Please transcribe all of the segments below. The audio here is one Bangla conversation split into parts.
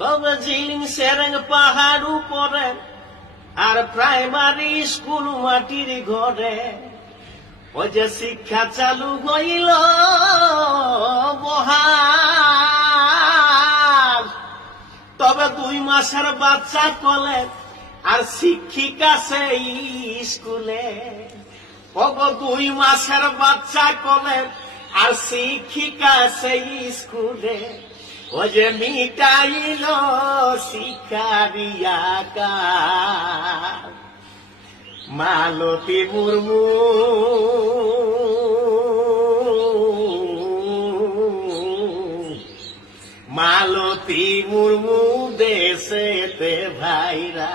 তবে জিলিং সেরেং পাহাড় উপরে আর প্রাইমারি স্কুল মাটির ঘরে ওই যে শিক্ষা চালু হইল বহাল। তবে 2 মাসের বাচ্চা কলে আর শিক্ষিকা সেই স্কুলে। 2 মাসের বাচ্চা কলে আর শিক্ষিকা সেই স্কুলে। ও যে মিটাইল শিকারিয়া কার মালতী মুর্মু মালতী মুর্মু দেশেতে ভাইরা।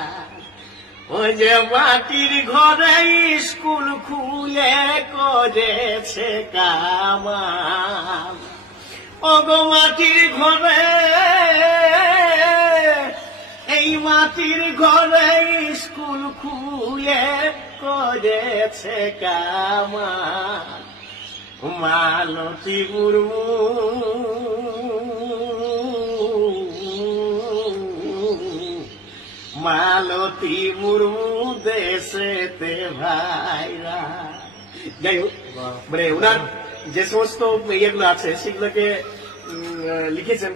ওই যে মাটির ঘরে স্কুল খুলে করেছে কামাল। ওগো মাটির ঘরে, এই মাটির ঘরে স্কুল খুলে করেছে কামাল। মালতী মুর্মু মালতী মুর্মু দেশেতে ভাইরা। যাই হোক, মানে ওনার যে সমস্ত ইয়েগুলো আছে সেগুলোকে লিখেছেন।